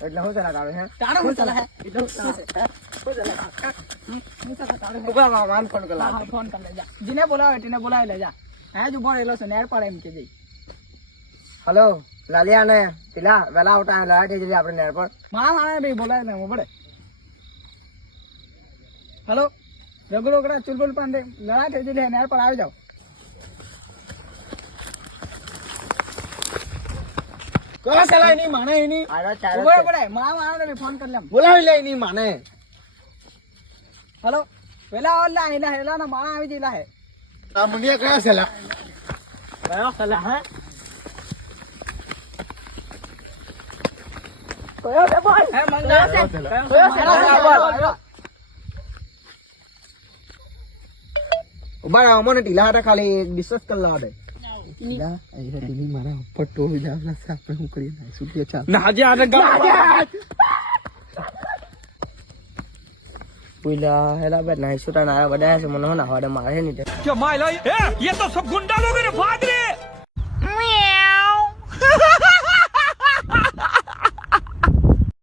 એટલે હું ચલા કાઢે હે તારો હું ચલા હે એટલે હું ચલા ઉભા માન ફોન કર હા ફોન કર લે જા જીને બોલાવે તેને બોલાવી લે જા હે જ ઉભો રહેલો છે નેર પર એમ કે જઈ હલો લાલિયા ને પેલા વેલા આવતા લાયા તે જલ્દી આપણે નેર પર મારા ભાઈ બોલાવે ને હું બડે હેલો રગડો રગડા ચુલબુલ પાંડે લડા થઈ જઈ નેર પર આવી જાઓ કોણ ચલાય ની માને એની આરા ચાર ઉભો પડે મારા ને ફોન કરી લેમ બોલાવી લે ની માને હેલો વેલા ઓલા હેલા હેલા ના માણા આવી જઈલા હે આ મુનિયા કયા ચલા કયો ચલા હે કયો છે બોલ હે મંગા છે કયો ચલા બોલ ઉભા રહો મને ઢીલા હતા ખાલી ડિસ્કસ કરી લેવા દે મારા ઉપર ટોળી જાવલા છે આપણે શું કરીએ ના સુટીએ ચાલ ના જે આને પુઈલા હેલા બે નાઈ સુટા ના બધા છે મને ના હવાડે મારે નહીં क्या माइला ये तो सब गुंडा लोग ने फाद रहे